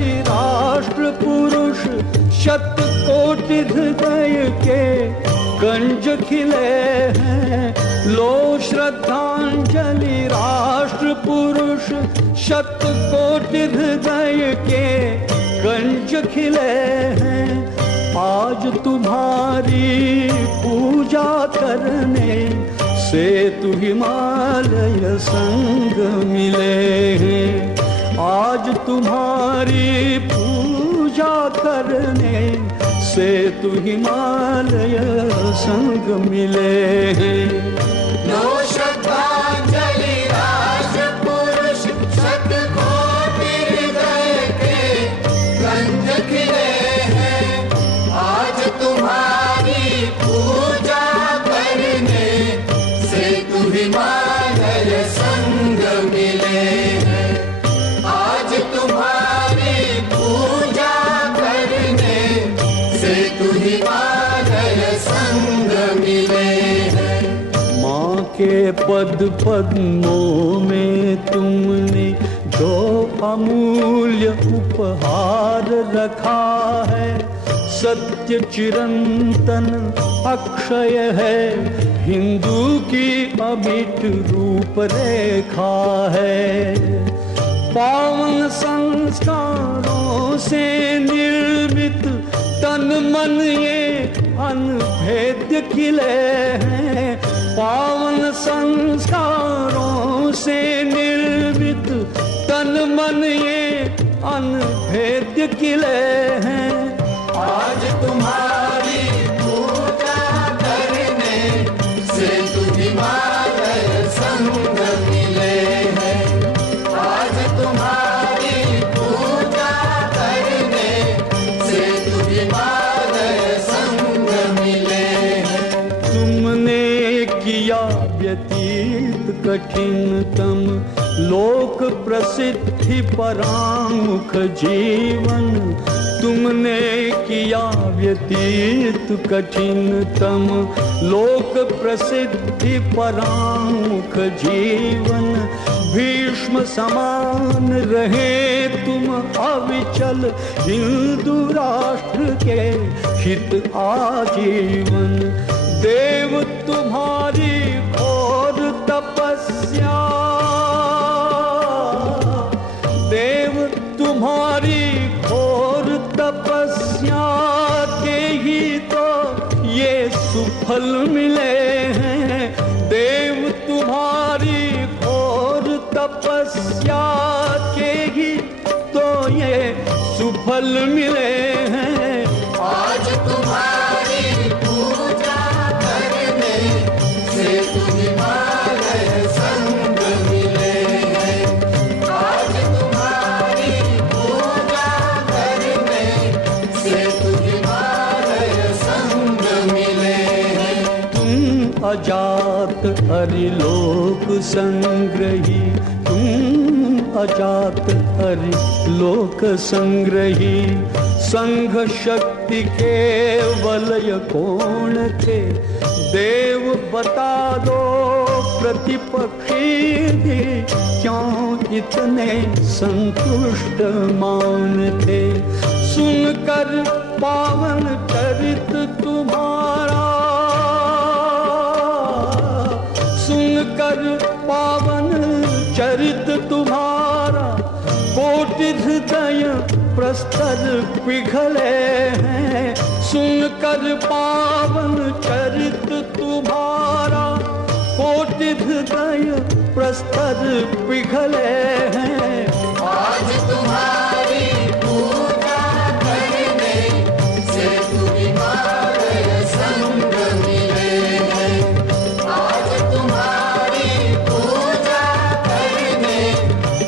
जली राष्ट्र पुरुष शतकोटि हृदय के गंज खिले हैं। लो श्रद्धांजलि राष्ट्र पुरुष शतकोटि हृदय के गंज खिले हैं। आज तुम्हारी पूजा करने से तू हिमालय संग मिले हैं। आज तुम्हारी पूजा करने से तू हिमालय संग मिले हैं। लो श्रद्धांजलि राष्ट्र पुरुष शतकोटि हृदय के गंज खिले हैं। आज तुम्हारी पूजा करने से तू हिमालय संग मिले हैं। आज तुम्हारी पूजा करने से तू हिमालय संग मिले हैं। माँ के पद पद्मों में तुमने जो अमूल्य उपहार रखा है, सत्य चिरंतन अक्षय है, हिंदू की अमिट रूपरेखा है। पावन संस्कारों से निर्मित तन मन ये अनभेद्य किले हैं। पावन संस्कारों से निर्मित तन मन ये अनभेद्य किले हैं। आज तुम्हारी पूजा करने से तू हिमालय संग मिले हैं। आज तुम्हारी पूजा करने से तू हिमालय संग मिले हैं। तुमने किया व्यतीत कठिनतम लोक प्रसिद्धि परामुख जीवन। तुमने किया व्यतीत कठिनतम लोक प्रसिद्धि परामुख जीवन। भीष्म समान रहे तुम अविचल हिंदू राष्ट्र के हित आजीवन। देव तुम्हारी घोर तपस्या, देव तुम्हारी घोर तपस्या के ही तो ये सुफल मिले हैं। देव तुम्हारी घोर तपस्या के ही तो ये सुफल मिले हैं। आज तुम्हारी पूजा करने से तू हिमालय संग मिले हैं। आज तुम्हारी पूजा करने से तू हिमालय संग मिले हैं। तुम अजात हरिलोक संग्रही, तुम अजात हरिलोक संग्रही। संघ शक्ति के वलय कौन थे, देव बता दो प्रतिपक्षी भी क्यों इतने संतुष्ट मौन थे। सुनकर पावन चरित तुम्हारा, सुनकर पावन चरित तुम्हारा, कोटि हृदय प्रस्तर पिघले हैं। सुनकर पावन चरित तुम्हारा, कोटि हृदय प्रस्तर पिघले हैं। आज तुम्हारी पूजा करने से तू हिमालय संग मिले हैं। आज तुम्हारी पूजा करने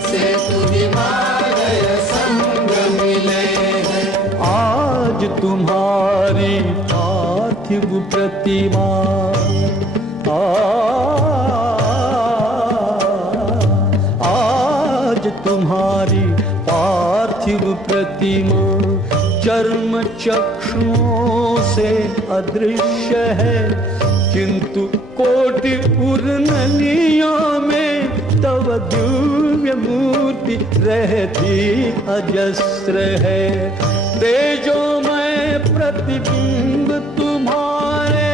से तू हिमालय संग मिले हैं। आज तुम्हारी पार्थिव प्रतिमा, आज तुम्हारी पार्थिव प्रतिमा चर्म चक्षुओं से अदृश्य है, किंतु कोटि उर्नलियों में तव दिव्य मूर्ति रहती अजस्र है। तेजोमय प्रतिबिंब तुम्हारे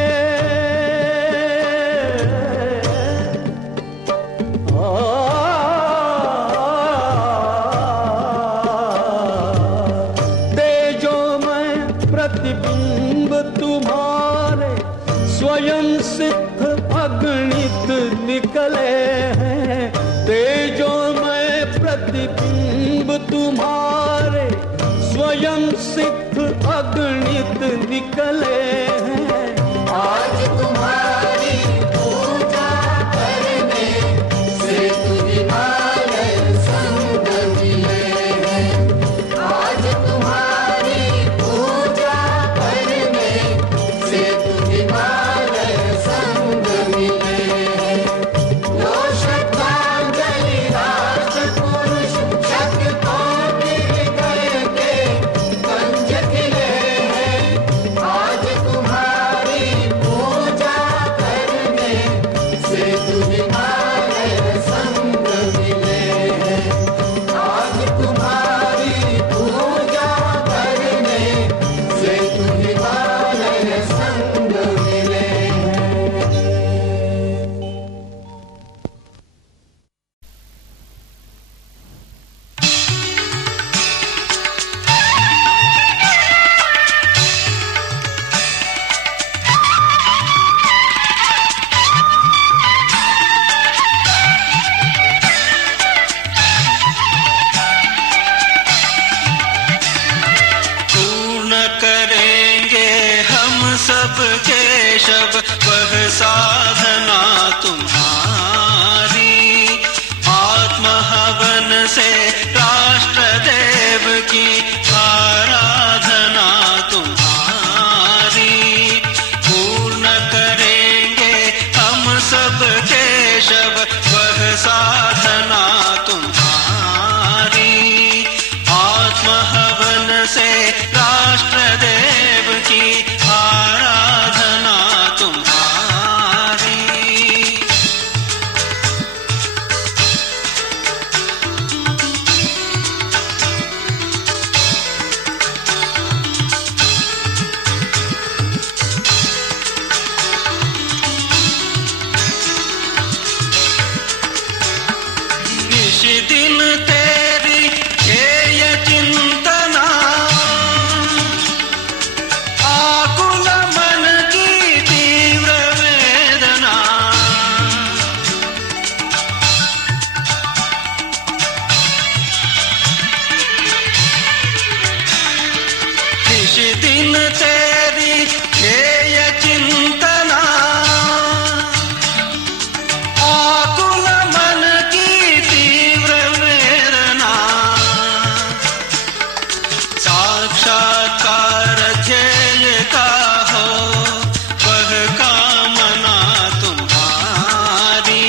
तेजोमय प्रतिबिंब तुम्हारे स्वयं सिद्ध अगणित निकले हैं। तेजोमय प्रतिबिंब तुम्हारे स्वयं सिद्ध अगणित निकले हैं। आज तुम्हारी पूजा करने से हिमालय संग मिले हैं। आज तुम्हारी पूजा करने से हिमालय संग मिले हैं। लो श्रद्धांजलि राष्ट्र पुरुष शतकों के हृदय के कंज खिले हैं। आज तुम्हारी पूजा करने से हिमालय संग मिले हैं। आज तुम्हारी पूजा करने से हिमालय संग मिले हैं। पूर्ण करेंगे हम सब केशव वह साधना तुम्हारी। आत्म हवन से राष्ट्र देव की आराधना तुम्हारी। पूर्ण करेंगे हम सब केशव वह साधना तुम्हारी। आत्म हवन से राष्ट्र देव की आराधना तुम्हारी। निश दिन तेरी ध्येय चिंतना आकुल मन की तीव्र वेदना। निश दिन तेरी ध्येय चिंतना आकुल मन की तीव्र वेदना। साक्षात्कार ध्येय का हो वह कामना तुम्हारी।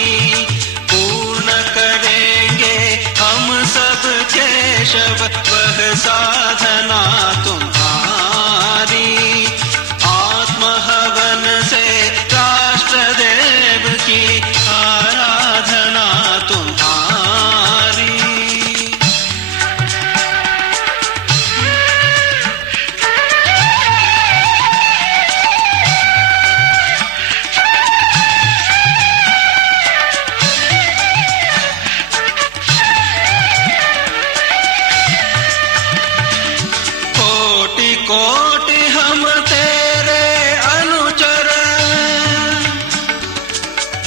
पूर्ण करेंगे हम सब केशव वह साधना तुम्हारी। आत्म हवन से राष्ट्र देव की आराधना तुम्हारी। कोटि कोटि हम तेरे अनुचर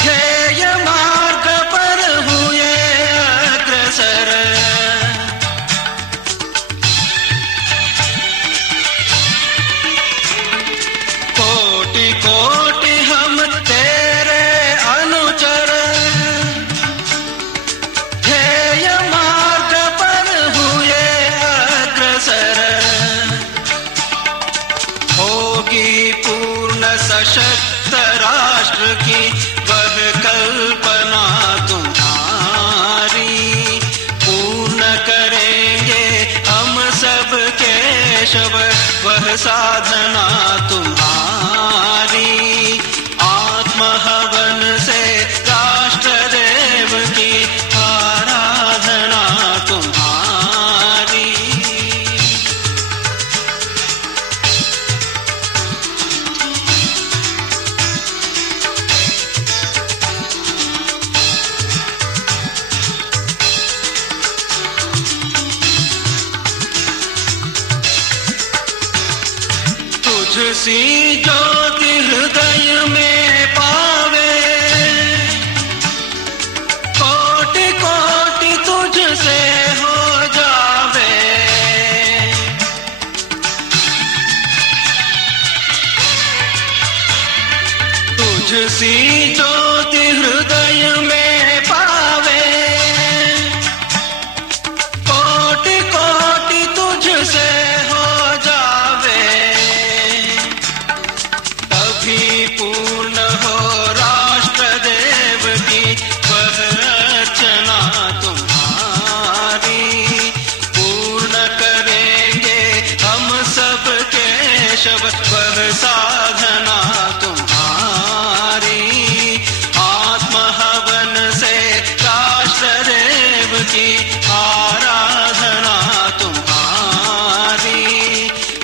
ध्येय मार्ग पर हुए अग्रसर। कोटि कोटि हम तेरे अनुचर ध्येय मार्ग पर हुए अग्रसर। होगी पूर्ण सशक्त राष्ट्र की वह कल्पना तुम्हारी। पूर्ण करेंगे हम सब केशव वह साधना तुम्हारी। आत्म हवन से राष्ट्र देव की तुझसी ज्योति हृदय में पावे, कोटि कोटि तुझसे हो जावे। तुझसी ज्योति हृदय में पावे, कोटि कोटि तुझसे हो जावे। तभी पूर्ण हो राष्ट्र देव की वह अर्चना तुम्हारी। पूर्ण करेंगे हम सब केशव वह साधना तुम्हारी। आत्महवन से राष्ट्र देव की आराधना तुम्हारी।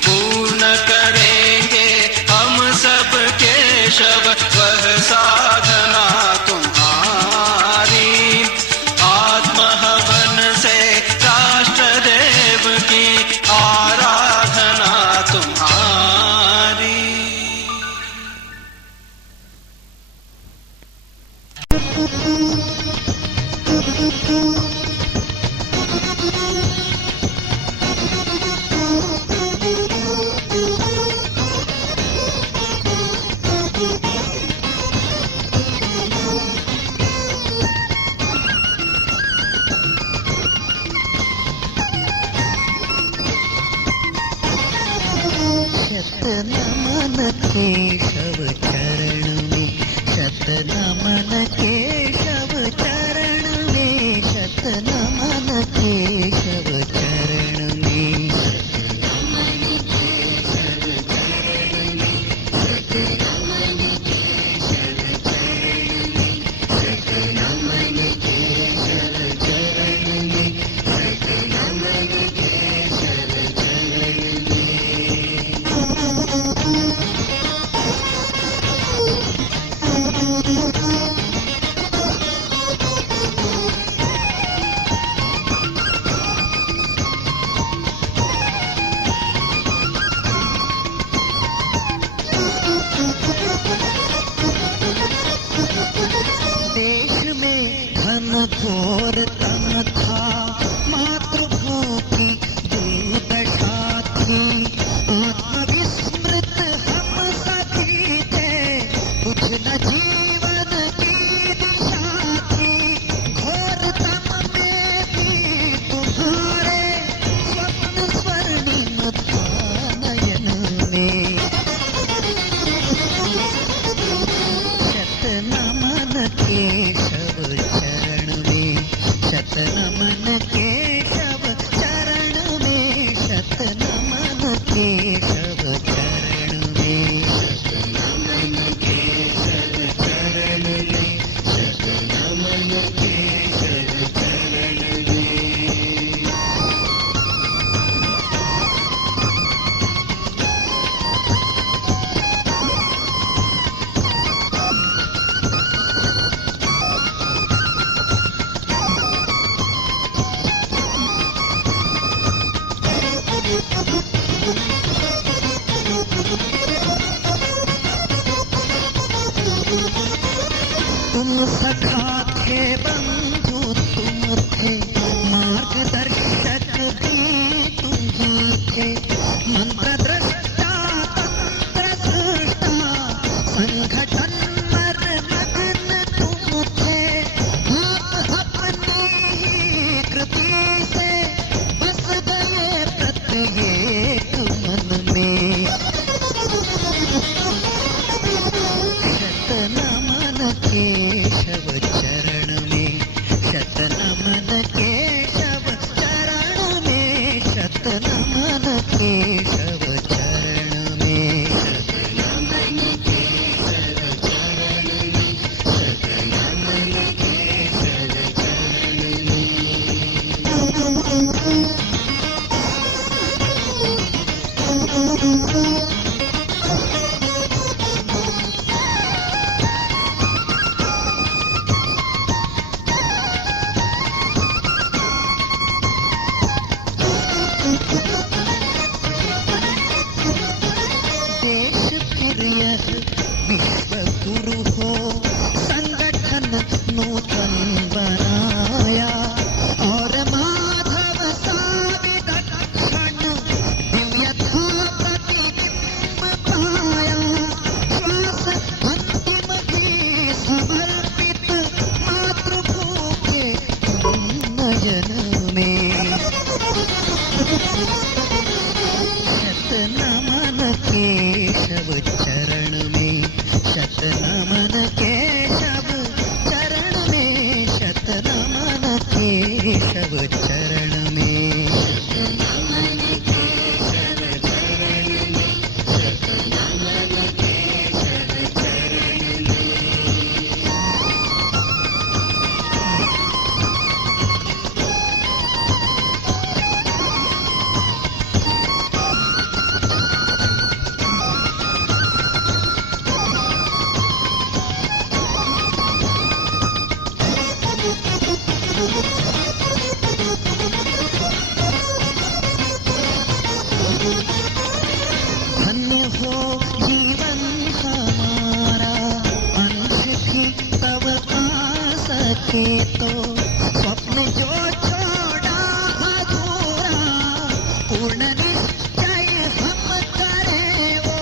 पूर्ण करेंगे हम सब केशव वह साधना तुम्हारी। आत्महवन से राष्ट्र देव की आराधना तुम्हारी। शतनमन केशव चरण में, शतनमन केशव चरण में, शतनमन केशव चरण में। देश में घन घोर तन था, मातृभूमि दुर्दशा थी। आत्मविस्मृत हम सभी थे, कुछ न जीवन की दिशा थी। घोर तम में भी तुम्हारे स्वप्न स्वर्णिम था नयन में। शतनमन केशव चरण में, शतनमन केशव चरण में, शतनमन केशव चरण में। शतनमन केशव चरण में, शतनमन केशव चरण में। तुम सखा थे बंधु, तुम थे मार्गदर्शक भी तुम थे। मंत्र दृष्टा तंत्र सृष्टा, संगठन मर मग्न तुम थे। आप अपनी ही कृति से बस गए प्रत्येक मन में। शतनमन केशव चरण में, शतनमन केशव चरण में, शतनमन केशव चरण में। शतनमन केशव चरण में, शतनमन केशव चरण में। धन्य हो जीवन हमारा, अंश भी तब आ सके तो स्वप्न जो छोड़ा अधूरा, पूर्ण निश्चय हम करें वो,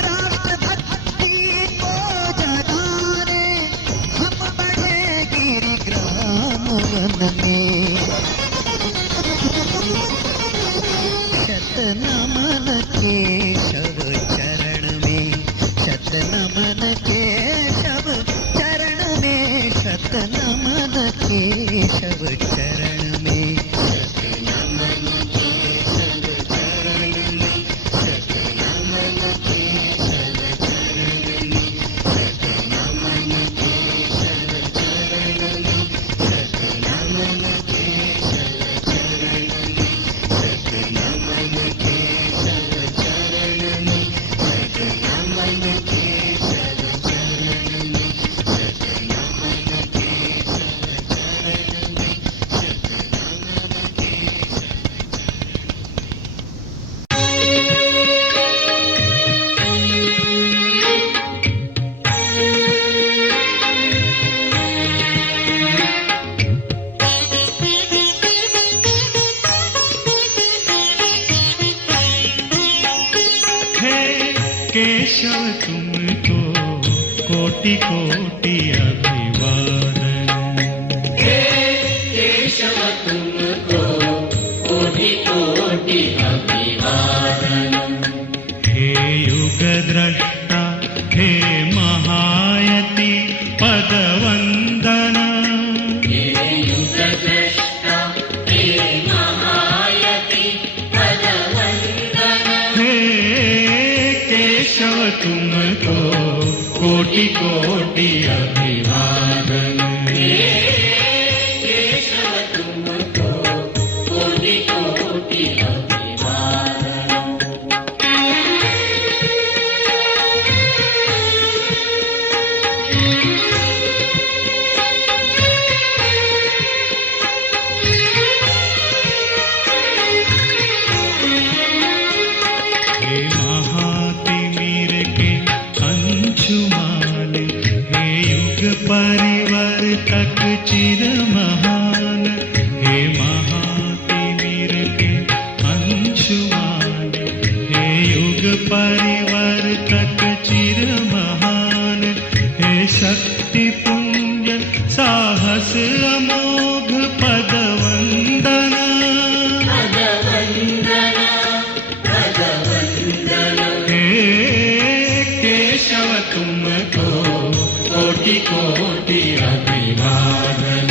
राष्ट्रभक्ति को जगाने हम बढ़े गिरिग्राम वन में। शत नमन केशव चरण में, शत नमन केशव चरण में, शत नमन केशव चरण में, शत नमन केशव चरण में, शत नमन केशव चरण में, शत नमन केशव चरण में, शत नमन केशव चरण में, शत नमन केशव चरण में, शत नमन केशव चरण में, शत नमन केशव चरण में, शत नमन हे केशव तुमको कोटि कोटि अभिवादन। केशव तुमको कोटि कोटि अभिवादन। हे युग द्रष्टा हे महायति पदवंदन। हे युग द्रष्टा हे महायति पदवंदन। हे केशव तुमको कोटि कोटि अभिवादन। केशव तुमको कोटि कोटि अभिवादन। हे महातिमिर के अंशुमान, हे युग परिवर्तक चिर महान। हे महातिमिर के अंशुमान, हे युग परिवर्तक चिर महान। हे शक्ति पुंज साहस अमोघ पदवंदन। हे केशव तुमको कोटि कोटि अभिवादन।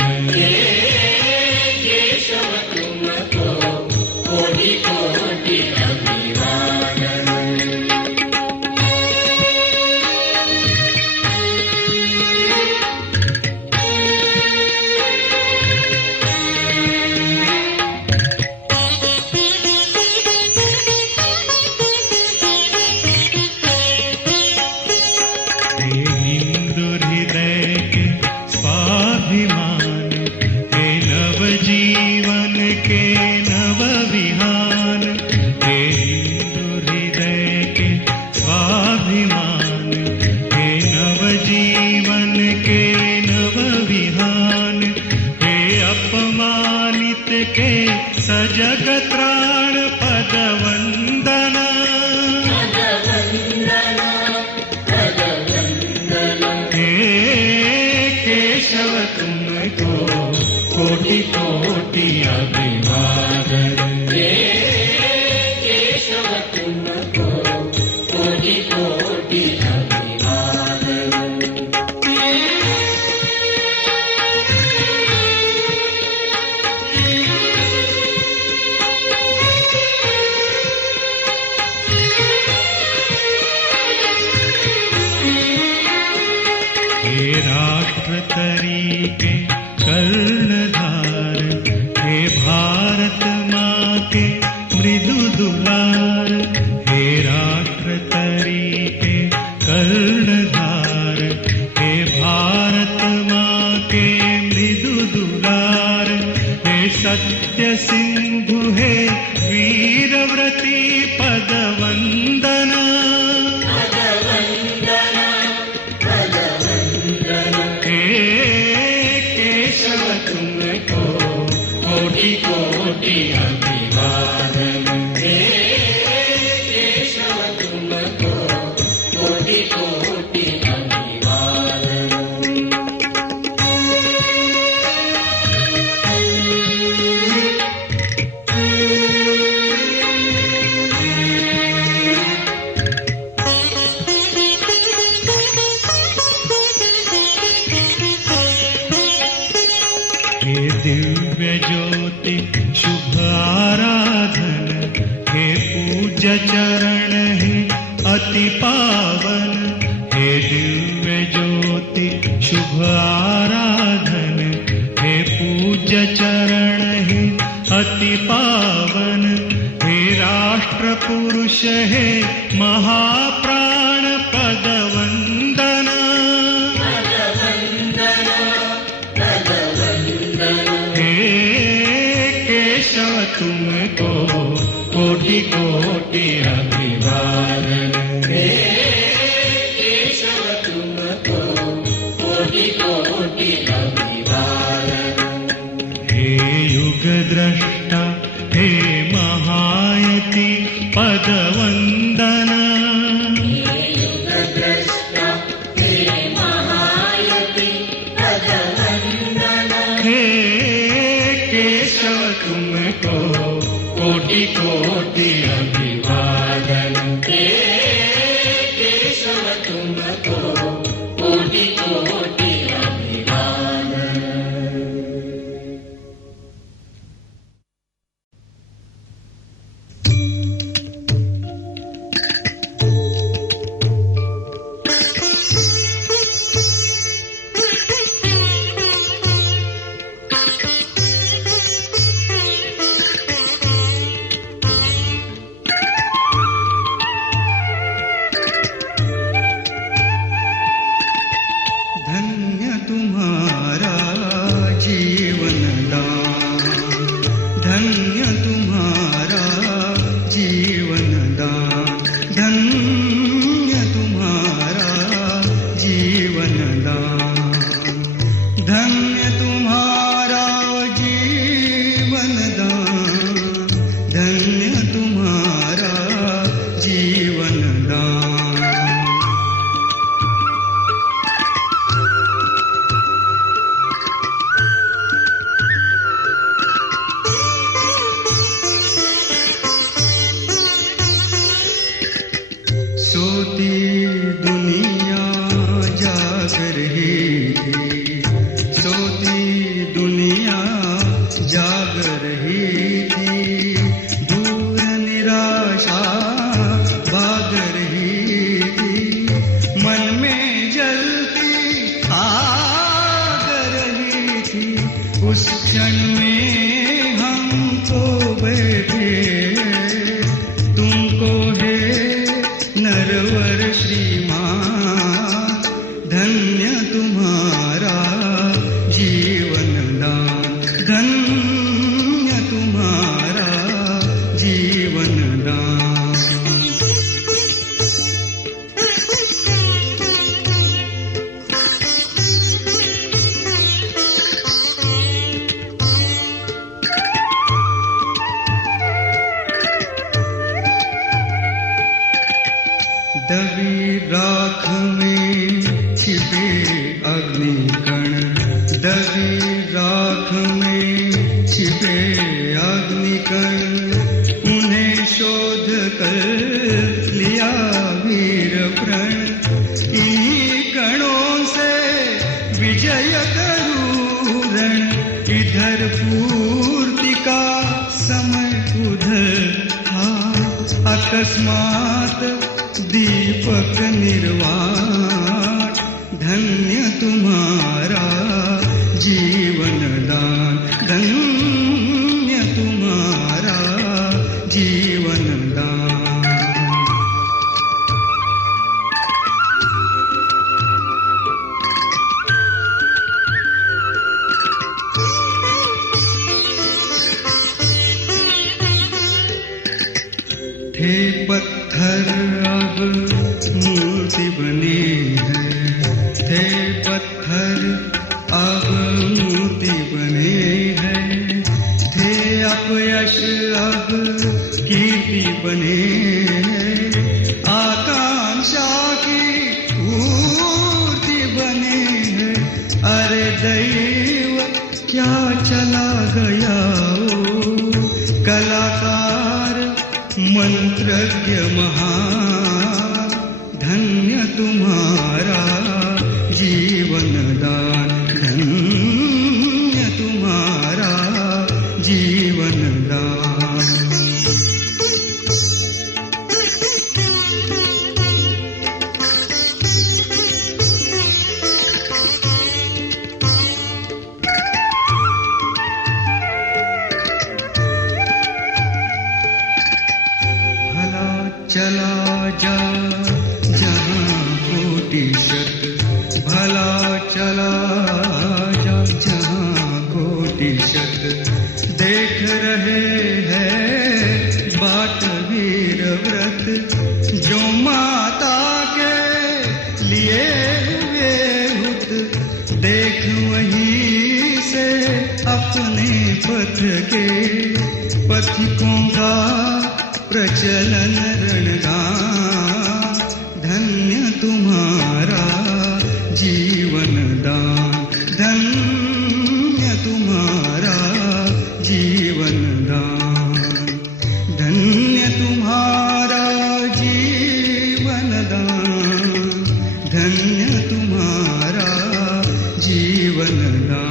केशव तुमको कोटि कोटि अभिवादन। हे हिंदु हृदय के स्वाभिमान, हे नव जीवन के नव विहान। हे हिंदु हृदय के स्वाभिमान, हे नव जीवन के नव विहान। हे अपमानित के सजग त्राण पदवंदन। हे केशव तुमको कोटि कोटि अभिवादन। केशव तुमको कोटि कोटि अभिवादन। हे राष्ट्र तरीके कर्णधार, हे भारत माँ के मृदु दुलार। हे राष्ट्र तरीके कर्णधार, हे भारत माँ के मृदु दुलार। हे सत्य सिंधु हे वीरव्रती पूज्य चरण है अति पावन, हे दिव्य ज्योति शुभ आराधन, हे पूज्य चरण है अति पावन, हे राष्ट्र पुरुष है महाप्राण पद वंदना, हे केशव तुमको कोटि कोटि अभिवादन, हे केशव तुमको कोटि कोटि अभिवादन, हे युग द्रष्टा हे महायति पद वंदना, हे युगद्रष्टा हे महायति पद वंदना, हे केशव तुमको कोटि कोटि अभिवादन, हे केशव तुमको कोटि कोटि अभिवादन। धन्य तुम्हारा जीवन दान, धन्य तुम्हारा जीवन दान, धन्य तुम्हारा जीवन दान, धन्य तुम्हारा जीवन दान, धन्य तुम्हारा जीवन दान। सोती दुनिया जाग रही थी, सोती दुनिया जाग रही थी, दूर निराशा भाग रही थी, मन में जलती आग रही थी, उस क्षण में हम तो बैठे, तुमको है नरवर श्रीमान, धन्य तुम्हारा जीवन दान, धन्य तुम्हारा जीवन दान। दबी राख में छिपे अग्निकण, दबी राख में छिपे अग्निकण, उन्हें शोध कर लिया वीर प्रण, इन्हीं कणों से विजय करूं रण, इधर पूर्ति का समय उधर था, अकस्मात दीपक निर्वाण, धन्य तुम्हारा जीवन दान, धन्य तुम्हारा जीवन दान। थे पत्थर अब मूर्ति बने हैं, थे पत्थर अब मूर्ति बने हैं, थे अपयश अब कीर्ति बने हैं, आकांक्षा की पूर्ति बने हैं, अरे दैव क्या चला गया ओ कलाकार मंत्रज्ञ महान, धन्य तुम्हारा जीवन दान, धन्य तुम्हारा जीवन दान। चला जा जहाँ कोटि शत भला चला जा जहाँ कोटि शत देख रहे हैं बाट वीर व्रत जो माता के लिए हुए हुत देख वहीं से अपने पथ के पथिकों का प्रचलन रणगान धन्य तुम्हारा जीवन दान धन्य तुम्हारा जीवन दान धन्य तुम्हारा जीवन दान धन्य तुम्हारा जीवन दान।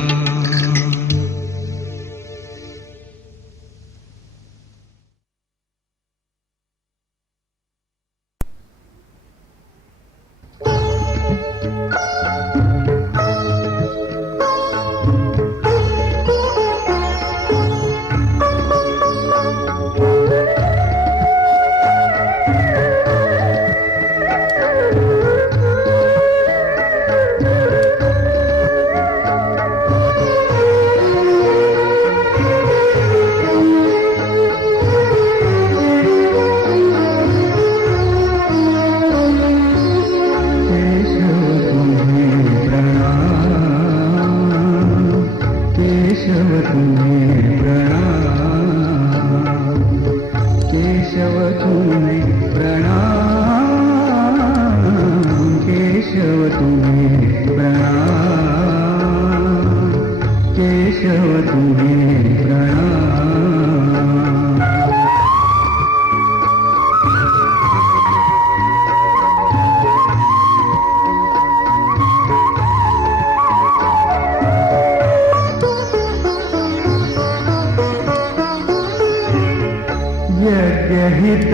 यज्ञहित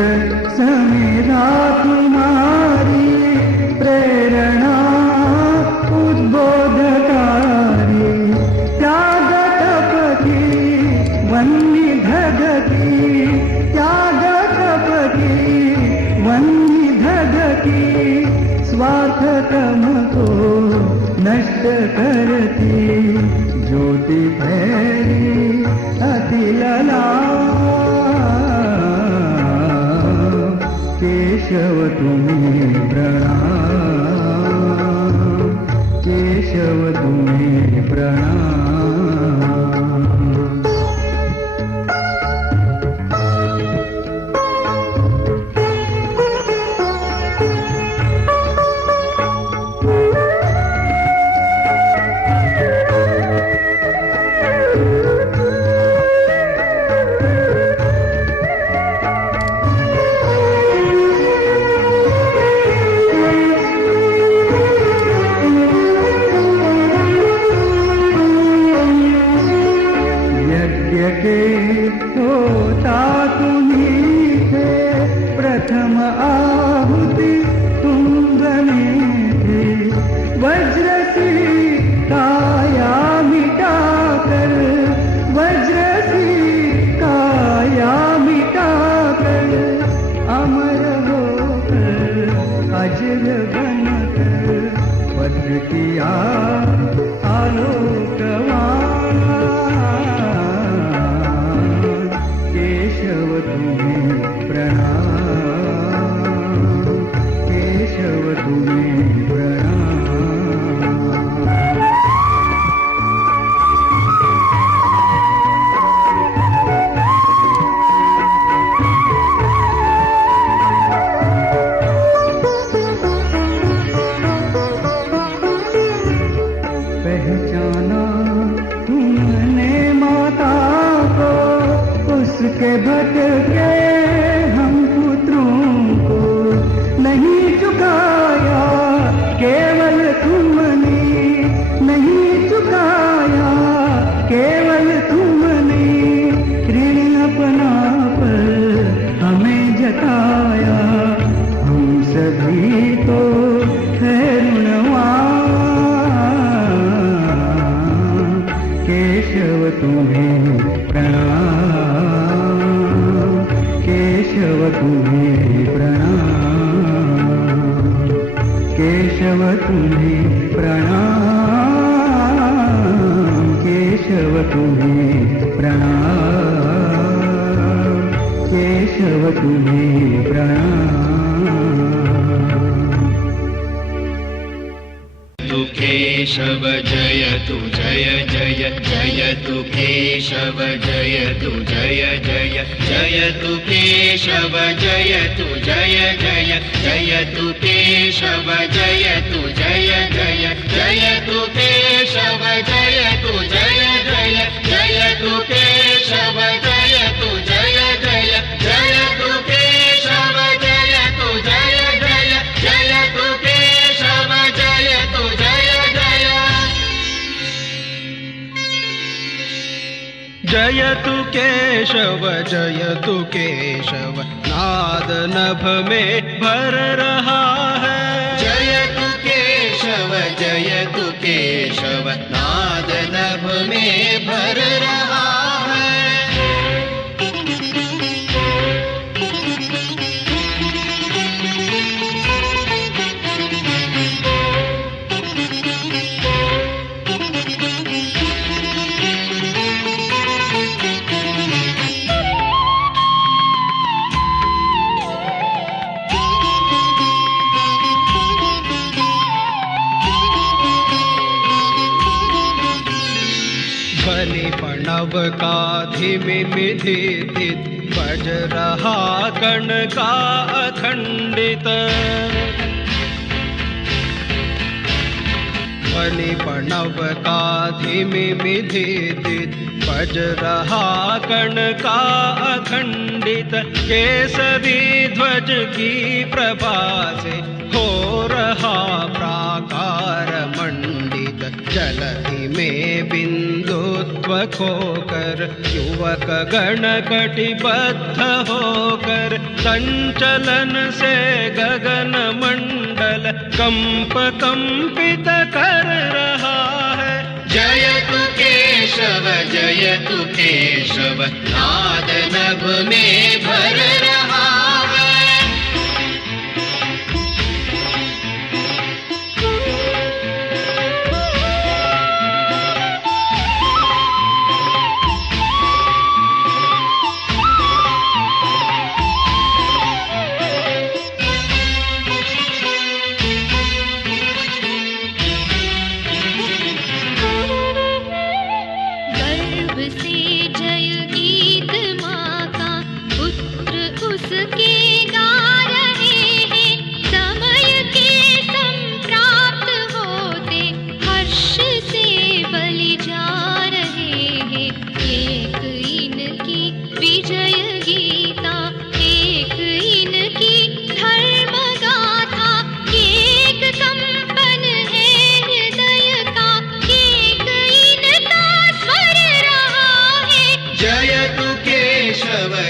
समेधा तुम्हारी प्रेरणा उद्बोधकारी त्याग तप की वन्नी धगती त्याग तप की वन्नी धगती स्वार्थ कर्म को नष्ट करती ज्योति भैरी अति लला केशव तुम्हें प्रणाम केशव तुम्हें प्रणाम। होता तुम्हीं थे प्रथम आहुति तुम बने थे वज्र सी काया मिटाकर वज्र सी काया मिटाकर अमर होकर अजर बनकर वज्र किया आलोकवान केशव तुम्हें प्रणाम केशव तुम्हें प्रणाम। पहचाना तुमने माता को उसके भटके हम पुत्रों को नहीं चुकाया केवल तुमने नहीं चुकाया केवल तुमने ऋण अपना पर हमें जताया हम सभी तो है ऋणवान केशव तुम्हें प्रणाम केशव तुम्हें प्रणाम, केशव तुम्हें प्रणाम, केशव तुम्हें प्रणाम, केशव तुम्हें प्रणाम। तु केशव जयतु जय जय जयतु केशव जयतु जय जय जयतु केशव जयतु जय जय जयतु केशव जयतु जय जय जयतु केशव जयतु जय जय जयतु केशव जयतु जय जय जयतु केशव जयतु जय जय जयतु केशव जयतु जय जय जयतु केशव जयतु केशव नाद नभ में भर रहा है। जयतु केशव जयतु केशव नाद नभ में भर रहा है। प्रणव का धिमिमिधित बज रहा कण का अखंडित। बलि प्रणव का धिमिमिधित बज रहा कण का अखंडित। केसरी ध्वज की प्रभा से हो रहा प्राकार मंडित। जलधि में बिंदुत्व खोकर युवक गण कटिबद्ध होकर संचलन से गगन मंडल कंप कंपित कर रहा है। जयतु केशव जयतु केशव नाद नभ में भर रहा है।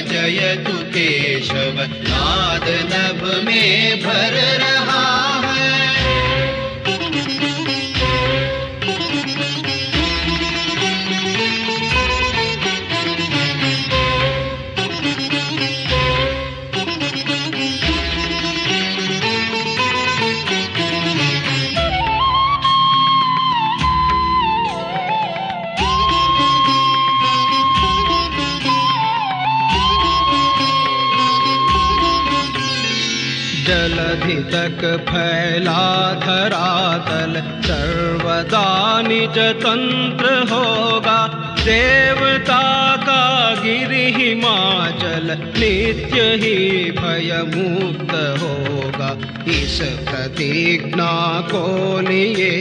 जयतु केशव नाद नभ में भर रहा है। जलधि तक फैला धरातल सर्वदा निज तंत्र होगा। देवता का गिरि हिमाचल नित्य ही भय मुक्त होगा। इस प्रतिज्ञा को लिए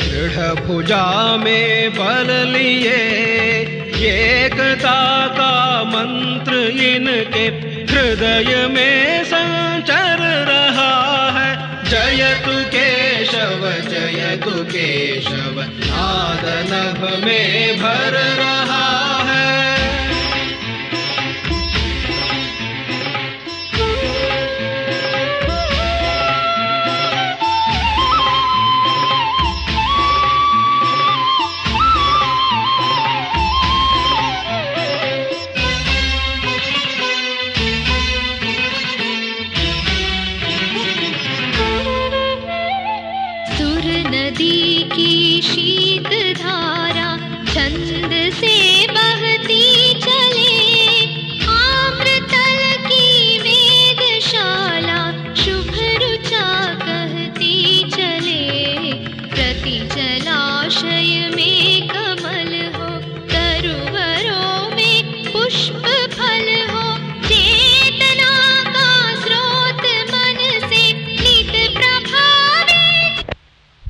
दृढ़ भुजा में बल लिए। एकता का मंत्र इनके हृदय में संचर रहा है। जयतु केशव जयतु केशव नाद नभ में भर रहा है। शीत धारा छंद से बहती चले। आम्रतल की वेदशाला शुभ रुचा कहती चले। प्रति जलाशय में कमल हो, तरुवरों में पुष्प फल हो। चेतना का स्रोत मन से नित प्रभावित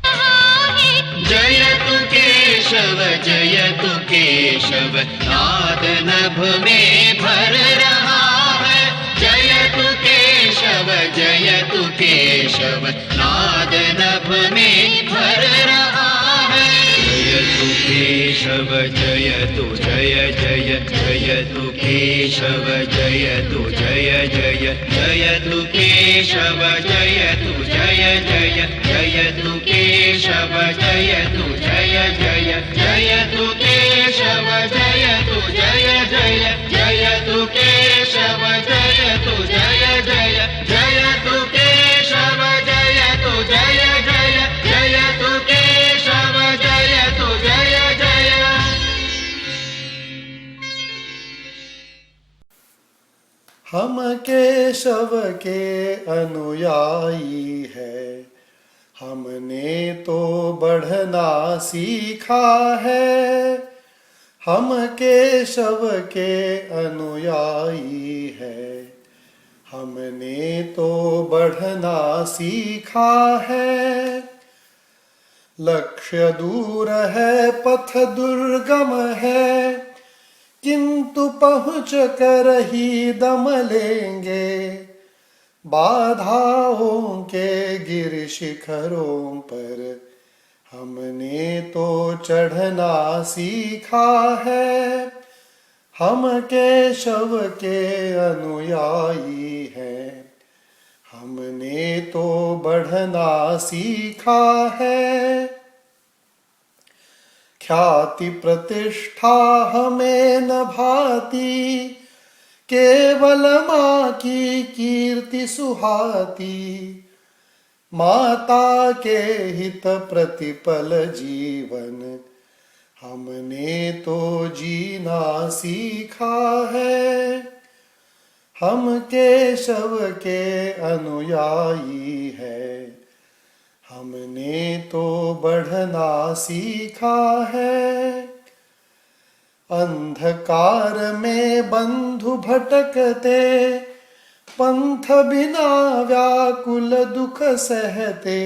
रहा है। जयतु केशव जयतु केशव, नाद नभ में भर रहा है। जयतु केशव नाद नभ में भर रहा है। जयतु केशव जयतु जय जय, जयतु केशव जयतु जय जय, जयतु केशव जयतु जय जय, जयतु केशव जयतु जय जय, जयतु केशव जयतु जय जय, जयतु केशव जयतु जय जय, जयतु केशव जयतु जय जय, जयतु केशव जयतु जय जय। हम केशव के अनुयायी है, हमने तो बढ़ना सीखा है। हम केशव के अनुयायी है, हमने तो बढ़ना सीखा है। लक्ष्य दूर है पथ दुर्गम है, किंतु पहुँच कर ही दम लेंगे। बाधाओं के गिर शिखरों पर हमने तो चढ़ना सीखा है। हम केशव के अनुयायी हैं, हमने तो बढ़ना सीखा है। ख्याति प्रतिष्ठा हमें न भाती, केवल माँ की कीर्ति सुहाती। माता के हित प्रतिपल जीवन हमने तो जीना सीखा है। हम केशव के अनुयायी हैं, हमने तो बढ़ना सीखा है। अंधकार में बंधु भटकते, पंथ बिना व्याकुल दुख सहते।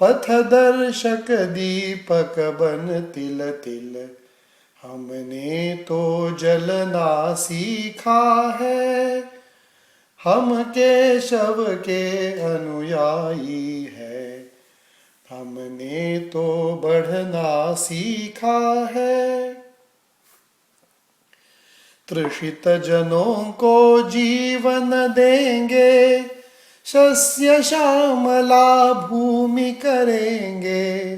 पथ दर्शक दीपक बन तिल तिल हमने तो जलना सीखा है। हम केशव के अनुयायी हैं, हमने तो बढ़ना सीखा है। तृषित जनों को जीवन देंगे, शस्य श्यामला भूमि करेंगे।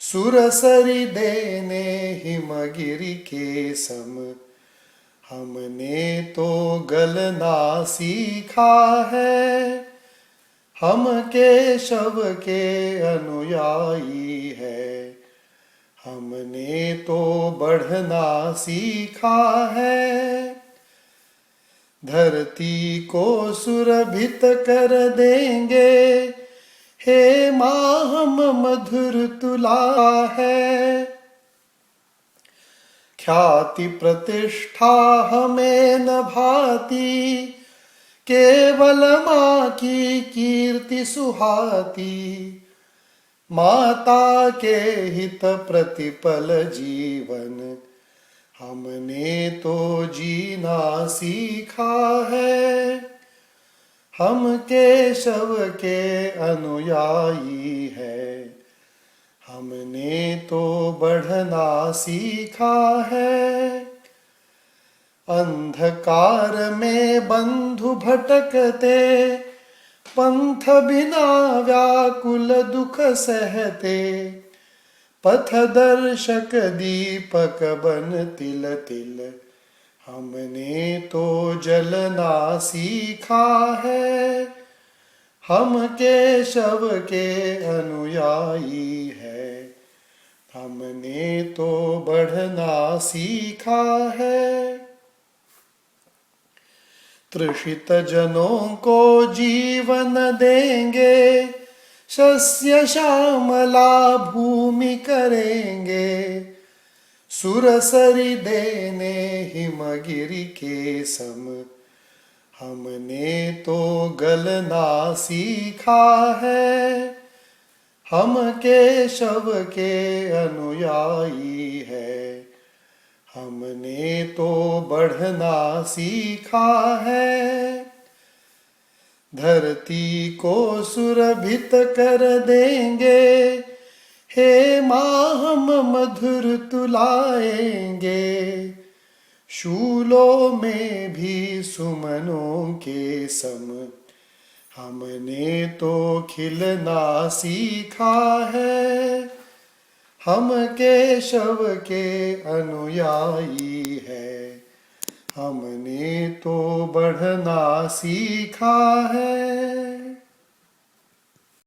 सुरसरी देने हिमगिरि के सम हमने तो गलना सीखा है। हम केशव के अनुयायी हैं, हमने तो बढ़ना सीखा है। धरती को सुरभित कर देंगे, हे माँ हम मधुर तुला है। ख्याति प्रतिष्ठा हमें न भाती, केवल माँ की कीर्ति सुहाती। माता के हित प्रतिपल जीवन हमने तो जीना सीखा है। हम केशव के अनुयायी हैं, हमने तो बढ़ना सीखा है। अंधकार में बंधु भटकते, पंथ बिना व्याकुल दुख सहते। पथ दर्शक दीपक बन तिल तिल हमने तो जलना सीखा है। हम केशव के अनुयायी हैं, हमने तो बढ़ना सीखा है। तृषित जनों को जीवन देंगे, शस्य श्यामला भूमि करेंगे। सुरसरी देने हिमगिरि के सम, हमने तो गलना सीखा है। हम केशव के अनुयायी है, हमने तो बढ़ना सीखा है। धरती को सुरभित कर देंगे, हे माँ हम मधुर तुलाएंगे। शूलों में भी सुमनों के सम, हमने तो खिलना सीखा है। हम केशव के अनुयायी है, हमने तो बढ़ना सीखा है।